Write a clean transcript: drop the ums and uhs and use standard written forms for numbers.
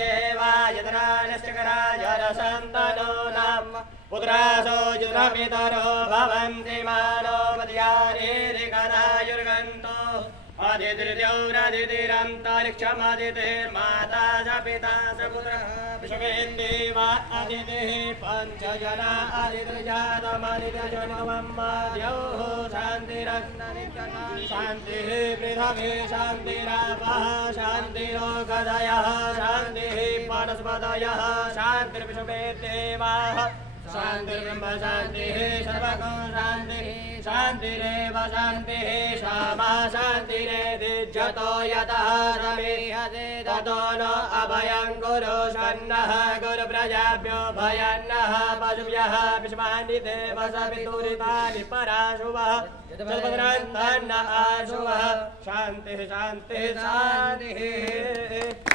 देवायतनानश्चकराय रसन्तनो नाम पुत्रासो जुरपितरो भवन्ति मानो मध्यारेरिकरायुर्गन्तो आदितिर्द्यौरदितिरन्तरिक्षमदितिर्माता च पिता च पुत्रः विश्वेन्देवा अदितिः पञ्चजना अदितिर्जातमदितिर्जन्मम्माद्योः शान्तिः पृथ्वी शान्तिरापः शान्तिरोगदयः शान्तिः वनस्पतयः शान्तिर्विश्वेन्देवाः शान्तिर्ब्रह्म शान्तिः सर्वगो शान्तिः शान्तिरेव शान्तिः श्यामा शान्तिरेदिज्यतो यतः रमेहते ततो न अभयं गुरु सन्नः गुरुप्रजाभ्यो भयन्नः पशुभ्यः विश्वानि देवसवितुरितानि पराशुवः जलभद्रान्तन्न आशुवः शान्तिः शान्तिः शान्तिः